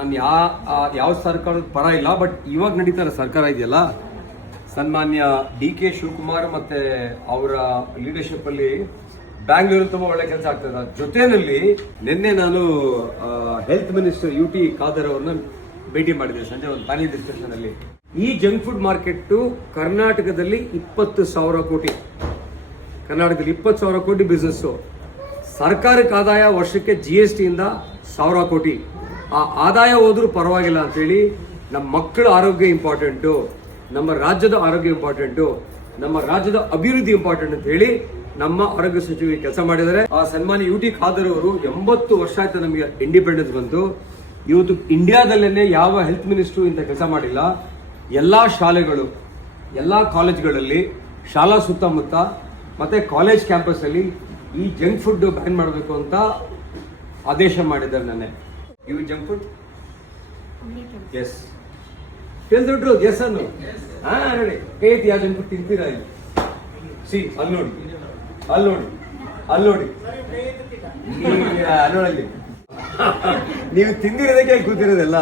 ನಾನು ಯಾವ ಸರ್ಕಾರದ ಪರ ಇಲ್ಲ, ಬಟ್ ಇವಾಗ ನಡೀತಾರೆ ಸರ್ಕಾರ ಇದೆಯಲ್ಲ, ಸನ್ಮಾನ್ಯ ಡಿ.ಕೆ. ಶಿವಕುಮಾರ್ ಮತ್ತೆ ಅವರ ಲೀಡರ್ಶಿಪ್ ಅಲ್ಲಿ ಬ್ಯಾಂಗ್ಳೂರು ತುಂಬಾ ಒಳ್ಳೆ ಕೆಲಸ ಆಗ್ತದೆ. ಜೊತೆಯಲ್ಲಿ ನಿನ್ನೆ ನಾನು ಹೆಲ್ತ್ ಮಿನಿಸ್ಟರ್ ಯು.ಟಿ. ಖಾದರ್ ಅವ್ರನ್ನ ಭೇಟಿ ಮಾಡಿದೆ ಸಂಜೆ ಒಂದು ಪ್ಯಾನೆಲ್ ಡಿಸ್ಕಷನ್ ಅಲ್ಲಿ. ಈ ಜಂಕ್ ಫುಡ್ ಮಾರ್ಕೆಟ್ ಕರ್ನಾಟಕದಲ್ಲಿ 20,000 ಕೋಟಿ, ಕರ್ನಾಟಕದಲ್ಲಿ 20,000 ಕೋಟಿ ಬಿಸ್ನೆಸ್. ಸರ್ಕಾರಕ್ಕೆ ಆದಾಯ ವರ್ಷಕ್ಕೆ GST ಇಂದ 1,000 ಕೋಟಿ. ಆ ಆದಾಯ ಹೋದ್ರೂ ಪರವಾಗಿಲ್ಲ ಅಂತೇಳಿ ನಮ್ಮ ಮಕ್ಕಳ ಆರೋಗ್ಯ ಇಂಪಾರ್ಟೆಂಟು, ನಮ್ಮ ರಾಜ್ಯದ ಆರೋಗ್ಯ ಇಂಪಾರ್ಟೆಂಟು, ನಮ್ಮ ರಾಜ್ಯದ ಅಭಿವೃದ್ಧಿ ಇಂಪಾರ್ಟೆಂಟ್ ಅಂತ ಹೇಳಿ ನಮ್ಮ ಆರೋಗ್ಯ ಸಚಿವರು ಕೆಲಸ ಮಾಡಿದ್ದಾರೆ. ಆ ಸನ್ಮಾನ್ಯ ಯು.ಟಿ. ಖಾದರ್ ಅವರು 80 ವರ್ಷ ಆಯ್ತು ನಮಗೆ ಇಂಡಿಪೆಂಡೆನ್ಸ್ ಬಂತು. ಇವತ್ತು ಇಂಡಿಯಾದಲ್ಲೇನೆ ಯಾವ ಹೆಲ್ತ್ ಮಿನಿಸ್ಟ್ರು ಇಂಥ ಕೆಲಸ ಮಾಡಿಲ್ಲ. ಎಲ್ಲ ಶಾಲೆಗಳು, ಎಲ್ಲ ಕಾಲೇಜ್ಗಳಲ್ಲಿ, ಶಾಲಾ ಸುತ್ತಮುತ್ತ ಮತ್ತೆ ಕಾಲೇಜ್ ಕ್ಯಾಂಪಸ್ ಅಲ್ಲಿ ಈ ಜಂಕ್ ಫುಡ್ ಬ್ಯಾನ್ ಮಾಡಬೇಕು ಅಂತ ಆದೇಶ ಮಾಡಿದ್ದಾರೆ ನೆನ್ನೆ. ಇವು ಜಂಕ್ ಫುಡ್ ಎಸ್ ಕೇಳ್ದೊಟ್ರು ಎಸ್ ಅನ್ನು ನೋಡಿ ಏತ್ ಯಾವ ಜಂಕ್ ಫುಡ್ ತಿಂತೀರಾ ಇಲ್ಲಿ? ಸಿ ಅಲ್ಲಿ ನೋಡಿ, ಅಲ್ಲಿ ನೋಡಿ, ಅಲ್ಲಿ ನೋಡಿ, ನೋಡಲ್ಲಿ ನೀವು ತಿಂದಿರೋದಕ್ಕೆ ಕೂತಿರೋದಲ್ಲ.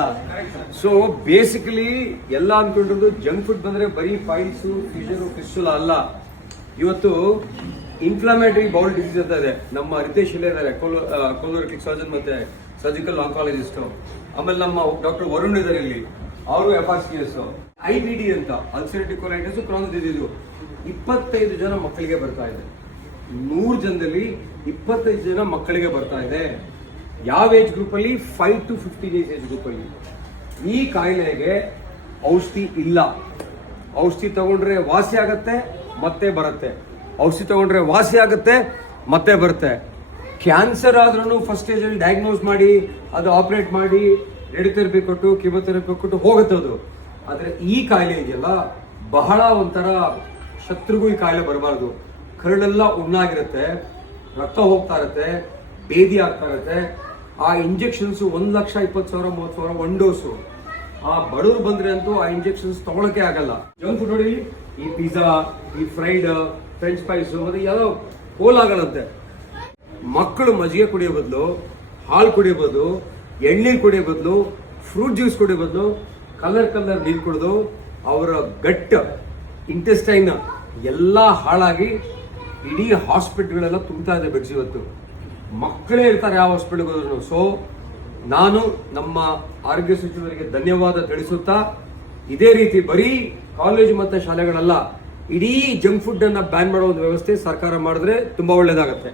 ಸೊ ಬೇಸಿಕಲಿ ಎಲ್ಲ ಅನ್ಕೊಂಡಿರೋದು ಜಂಕ್ ಫುಡ್ ಬಂದ್ರೆ ಬರೀ ಫೈಲ್ಸು, ಫಿಶರು, ಫಿಶುಲ ಅಲ್ಲ. ಇವತ್ತು ಇನ್ಫ್ಲಮೇಟರಿ ಬೌಲ್ ಡಿಸೀಸ್ ಅಂತ ಇದೆ. ನಮ್ಮ ರಿತೇಶ್ ಇಲ್ಲೇ ಇದ್ದಾರೆ, ಕೊಲೋರೆಟಿಕ್ ಸರ್ಜನ್ ಮತ್ತೆ ಸರ್ಜಿಕಲ್ ಆಂಕಾಲಜಿಸ್ಟ್. ಆಮೇಲೆ ನಮ್ಮ ಡಾಕ್ಟರ್ ವರುಣ್ ಇದ್ದಾರೆ ಇಲ್ಲಿ, ಅವರು FRCS. IBD ಅಂತ ಅಲ್ಸರೇಟಿವ್ ಕೊಲೈಟಿಸ್, ಕ್ರಾನಿಕ್ ಡಿಸೀಸ್ 25 ಜನ ಮಕ್ಕಳಿಗೆ ಬರ್ತಾ ಇದೆ. 100 ಜನದಲ್ಲಿ 25 ಜನ ಮಕ್ಕಳಿಗೆ ಬರ್ತಾ ಇದೆ. ಯಾವ ಏಜ್ ಗ್ರೂಪ್ ಅಲ್ಲಿ? 5 to 15 ಏಜ್ ಗ್ರೂಪ್ ಅಲ್ಲಿ. ಈ ಕಾಯಿಲೆಗೆ ಔಷಧಿ ಇಲ್ಲ. ಔಷಧಿ ತಗೊಂಡ್ರೆ ವಾಸಿ ಆಗತ್ತೆ, ಮತ್ತೆ ಬರುತ್ತೆ. ಔಷಧಿ ತಗೊಂಡ್ರೆ ವಾಸಿ ಆಗುತ್ತೆ, ಮತ್ತೆ ಬರುತ್ತೆ. ಕ್ಯಾನ್ಸರ್ ಆದ್ರೂ ಫಸ್ಟ್ ಸ್ಟೇಜ್ ಅಲ್ಲಿ ಡಯಾಗ್ನೋಸ್ ಮಾಡಿ ಅದು ಆಪರೇಟ್ ಮಾಡಿ ರೇಡಿಯೋಥೆರಪಿ ಕೊಟ್ಟು ಕಿಮೋಥೆರಪಿ ಕೊಟ್ಟು ಹೋಗುತ್ತೆ ಅದು. ಆದ್ರೆ ಈ ಕಾಯಿಲೆ ಇದೆಯಲ್ಲ, ಬಹಳ ಒಂಥರ ಶತ್ರುಗೂ ಈ ಕಾಯಿಲೆ ಬರಬಾರ್ದು. ಕರಳೆಲ್ಲ ಉಣ್ಣಾಗಿರುತ್ತೆ, ರಕ್ತ ಹೋಗ್ತಾ ಇರುತ್ತೆ, ಬೇದಿ ಆಗ್ತಾ ಇರುತ್ತೆ. ಆ ಇಂಜೆಕ್ಷನ್ಸ್ 1,20,000 30,000 1 ಡೋಸು. ಆ ಬಡವರು ಬಂದ್ರೆ ಅಂತೂ ಆ ಇಂಜೆಕ್ಷನ್ಸ್ ತಗೊಳಕ್ಕೆ ಆಗಲ್ಲ. ಜಂಕ್ ಫುಡ್ ನೋಡಿ, ಈ ಪಿಜ್ಜಾ, ಈ ಫ್ರೈಡ್, ಫ್ರೆಂಚ್ ಫ್ರೈಸ್ ಮತ್ತೆ ಯಾವುದೋ ಹೋಲಾಗಲ್ಲಂತೆ. ಮಕ್ಕಳು ಮಜ್ಜಿಗೆ ಕುಡಿಯೋ ಬದಲು, ಹಾಲು ಕುಡಿಯೋ ಬದಲು, ಎಳ್ನೀರು ಕುಡಿಯೋ ಬದಲು, ಫ್ರೂಟ್ ಜ್ಯೂಸ್ ಕುಡಿಯೋ ಬದಲು ಕಲರ್ ನೀರು ಕುಡಿದು ಅವರ ಗಟ್ ಇಂಟೆಸ್ಟೈನ್ ಎಲ್ಲ ಹಾಳಾಗಿ ಇಡೀ ಹಾಸ್ಪಿಟಲ್ಗಳೆಲ್ಲ ತುಂಬ್ತಾ ಇದೆ ಬೆಡ್ಸ್. ಇವತ್ತು ಮಕ್ಕಳೇ ಇರ್ತಾರೆ ಯಾವ ಹಾಸ್ಪಿಟಲ್ಗೆ ಹೋದ್ರು. ಸೊ ನಾನು ನಮ್ಮ ಆರೋಗ್ಯ ಸಚಿವರಿಗೆ ಧನ್ಯವಾದ ತಿಳಿಸುತ್ತಾ, ಇದೇ ರೀತಿ ಬರೀ ಕಾಲೇಜು ಮತ್ತೆ ಶಾಲೆಗಳಲ್ಲ, ಇಡೀ ಜಂಕ್ ಫುಡ್ ಅನ್ನ ಬ್ಯಾನ್ ಮಾಡೋ ಒಂದು ವ್ಯವಸ್ಥೆ ಸರ್ಕಾರ ಮಾಡಿದ್ರೆ ತುಂಬಾ ಒಳ್ಳೇದಾಗತ್ತೆ.